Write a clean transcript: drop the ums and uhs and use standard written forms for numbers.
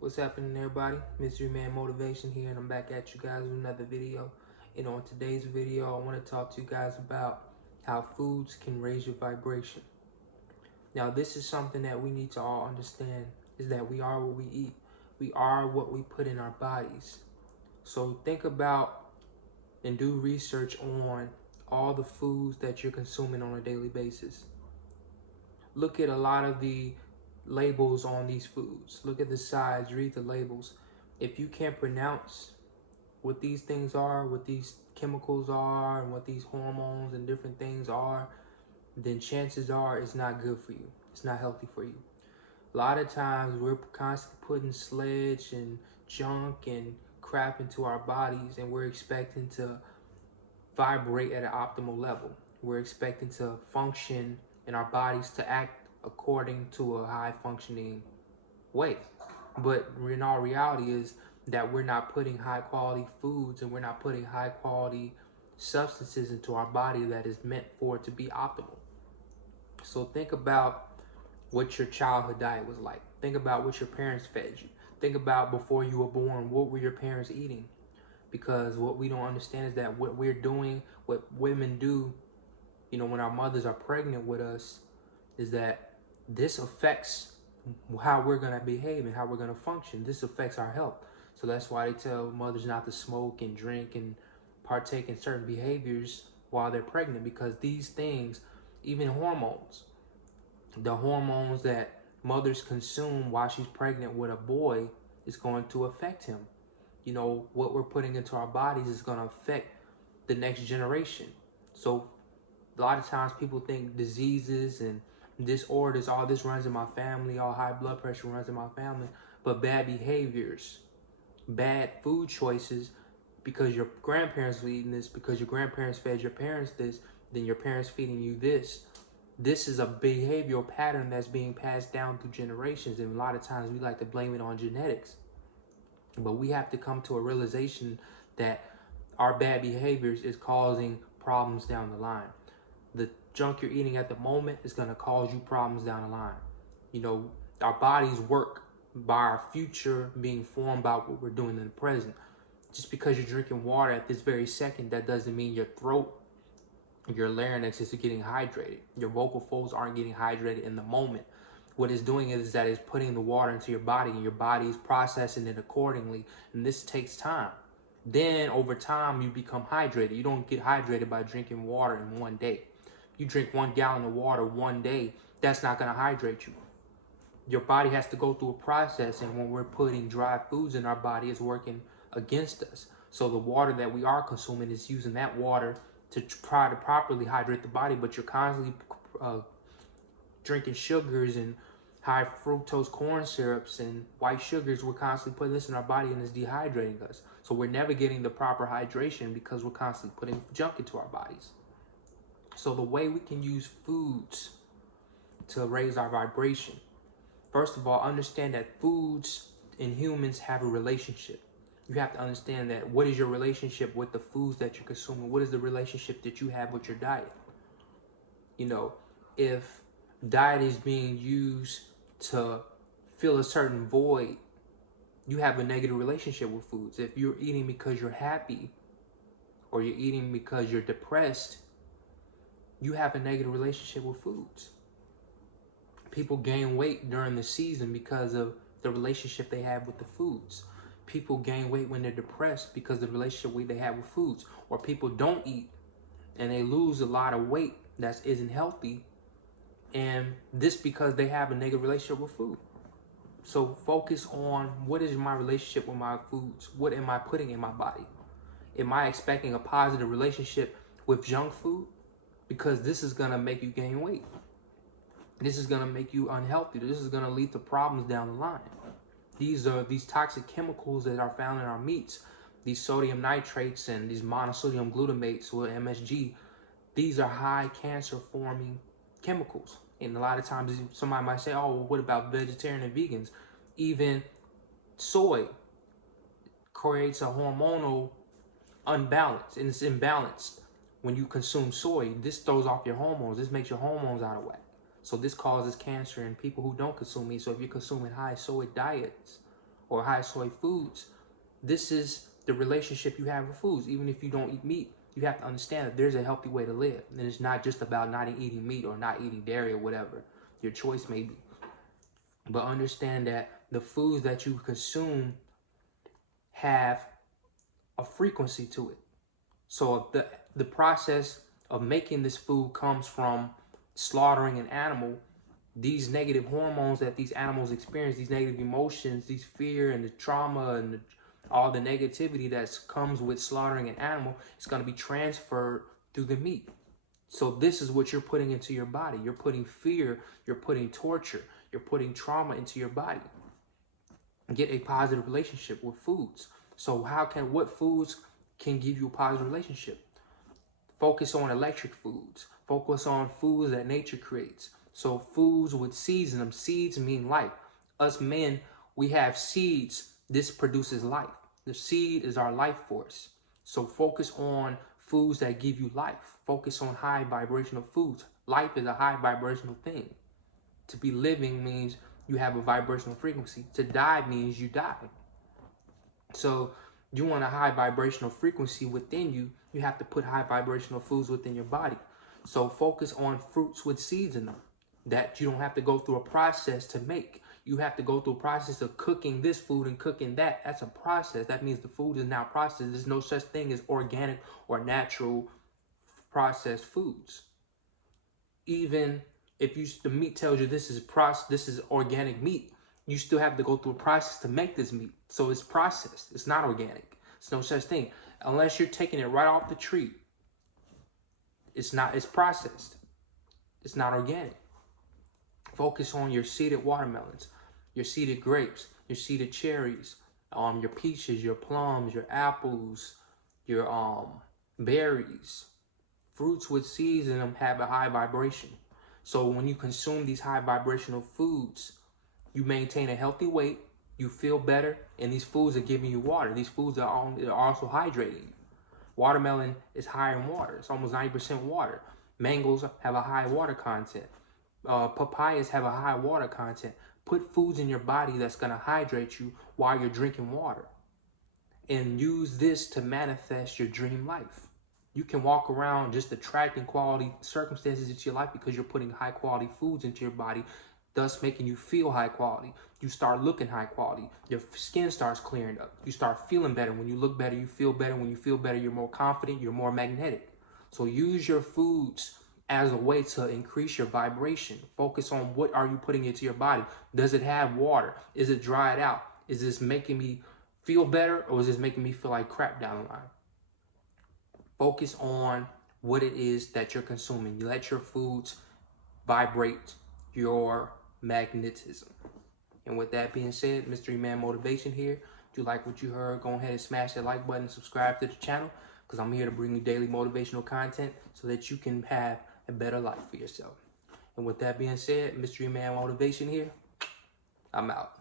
What's happening, everybody? Mystery Man Motivation here, and I'm back at you guys with another video. And on today's video, I want to talk to you guys about how foods can raise your vibration. Now, this is something that we need to all understand, is that we are what we eat. We are what we put in our bodies. So think about and do research on all the foods that you're consuming on a daily basis. Look at a lot of the labels on these foods. Look at the sides, read the labels. If you can't pronounce what these things are, what these chemicals are, and what these hormones and different things are, then chances are it's not good for you. It's not healthy for you. A lot of times we're constantly putting sledge and junk and crap into our bodies, and we're expecting to vibrate at an optimal level. We're expecting to function in our bodies to act according to a high functioning way. But in all reality is that we're not putting high quality foods and we're not putting high quality substances into our body that is meant for it to be optimal. So think about what your childhood diet was like. Think about what your parents fed you. Think about before you were born, what were your parents eating? Because what we don't understand is that what we're doing, what women do, when our mothers are pregnant with us, is that this affects how we're going to behave and how we're going to function. This affects our health. So that's why they tell mothers not to smoke and drink and partake in certain behaviors while they're pregnant, because these things, even hormones, the hormones that mothers consume while she's pregnant with a boy is going to affect him. What we're putting into our bodies is going to affect the next generation. So a lot of times people think diseases and disorders, all this runs in my family, all high blood pressure runs in my family, but bad behaviors, bad food choices, because your grandparents were eating this, because your grandparents fed your parents this, then your parents feeding you this. This is a behavioral pattern that's being passed down through generations, and a lot of times we like to blame it on genetics. But we have to come to a realization that our bad behaviors is causing problems down the line. The junk you're eating at the moment is going to cause you problems down the line. Our bodies work by our future being formed by what we're doing in the present. Just because you're drinking water at this very second, that doesn't mean your throat, your larynx is getting hydrated. Your vocal folds aren't getting hydrated in the moment. What it's doing is that it's putting the water into your body, and your body is processing it accordingly. And this takes time. Then over time, you become hydrated. You don't get hydrated by drinking water in one day. You drink 1 gallon of water one day, that's not going to hydrate you. Your body has to go through a process, and when we're putting dry foods in our body, it's working against us. So the water that we are consuming is using that water to try to properly hydrate the body, but you're constantly drinking sugars and high fructose corn syrups and white sugars. We're constantly putting this in our body, and it's dehydrating us. So we're never getting the proper hydration because we're constantly putting junk into our bodies. So the way we can use foods to raise our vibration, first of all, understand that foods and humans have a relationship. You have to understand that what is your relationship with the foods that you're consuming? What is the relationship that you have with your diet? If diet is being used to fill a certain void, you have a negative relationship with foods. If you're eating because you're happy or you're eating because you're depressed, you have a negative relationship with foods. People gain weight during the season because of the relationship they have with the foods. People gain weight when they're depressed because of the relationship they have with foods. Or people don't eat and they lose a lot of weight that isn't healthy, and this because they have a negative relationship with food. So focus on, what is my relationship with my foods? What am I putting in my body? Am I expecting a positive relationship with junk food? Because this is going to make you gain weight. This is going to make you unhealthy. This is going to lead to problems down the line. These are these toxic chemicals that are found in our meats, these sodium nitrates and these monosodium glutamates, or MSG. These are high cancer forming chemicals. And a lot of times somebody might say, oh, well, what about vegetarian and vegans? Even soy creates a hormonal unbalance, and it's imbalanced. When you consume soy, this throws off your hormones. This makes your hormones out of whack. So this causes cancer in people who don't consume meat. So if you're consuming high soy diets or high soy foods, this is the relationship you have with foods. Even if you don't eat meat, you have to understand that there's a healthy way to live. And it's not just about not eating meat or not eating dairy or whatever your choice may be. But understand that the foods that you consume have a frequency to it. So the process of making this food comes from slaughtering an animal. These negative hormones that these animals experience, these negative emotions, these fear and the trauma and all the negativity that comes with slaughtering an animal, it's going to be transferred through the meat. So this is what you're putting into your body. You're putting fear, you're putting torture, you're putting trauma into your body. Get a positive relationship with foods. So what foods can give you a positive relationship? Focus on electric foods. Focus on foods that nature creates. So foods with seeds in them. Seeds mean life. Us men, we have seeds. This produces life. The seed is our life force. So focus on foods that give you life. Focus on high vibrational foods. Life is a high vibrational thing. To be living means you have a vibrational frequency. To die means you die. So you want a high vibrational frequency within you, you have to put high vibrational foods within your body. So focus on fruits with seeds in them that you don't have to go through a process to make. You have to go through a process of cooking this food and cooking that. That's a process. That means the food is now processed. There's no such thing as organic or natural processed foods. Even if the meat tells you this is organic meat, you still have to go through a process to make this meat. So it's processed. It's not organic. It's no such thing. Unless you're taking it right off the tree, it's processed. It's not organic. Focus on your seeded watermelons, your seeded grapes, your seeded cherries, your peaches, your plums, your apples, your berries. Fruits with seeds in them have a high vibration. So when you consume these high vibrational foods, you maintain a healthy weight, you feel better, and these foods are giving you water. These foods are also hydrating you. Watermelon is high in water. It's almost 90% water. Mangoes have a high water content. Papayas have a high water content. Put foods in your body that's going to hydrate you while you're drinking water. And use this to manifest your dream life. You can walk around just attracting quality circumstances into your life because you're putting high quality foods into your body, thus making you feel high quality. You start looking high quality. Your skin starts clearing up. You start feeling better. When you look better, you feel better. When you feel better, you're more confident. You're more magnetic. So use your foods as a way to increase your vibration. Focus on what are you putting into your body. Does it have water? Is it dried out? Is this making me feel better, or is this making me feel like crap down the line? Focus on what it is that you're consuming. You let your foods vibrate your magnetism. And with that being said, Mystery Man Motivation here. If you like what you heard, go ahead and smash that like button and subscribe to the channel, because I'm here to bring you daily motivational content so that you can have a better life for yourself. And with that being said, Mystery Man Motivation here. I'm out.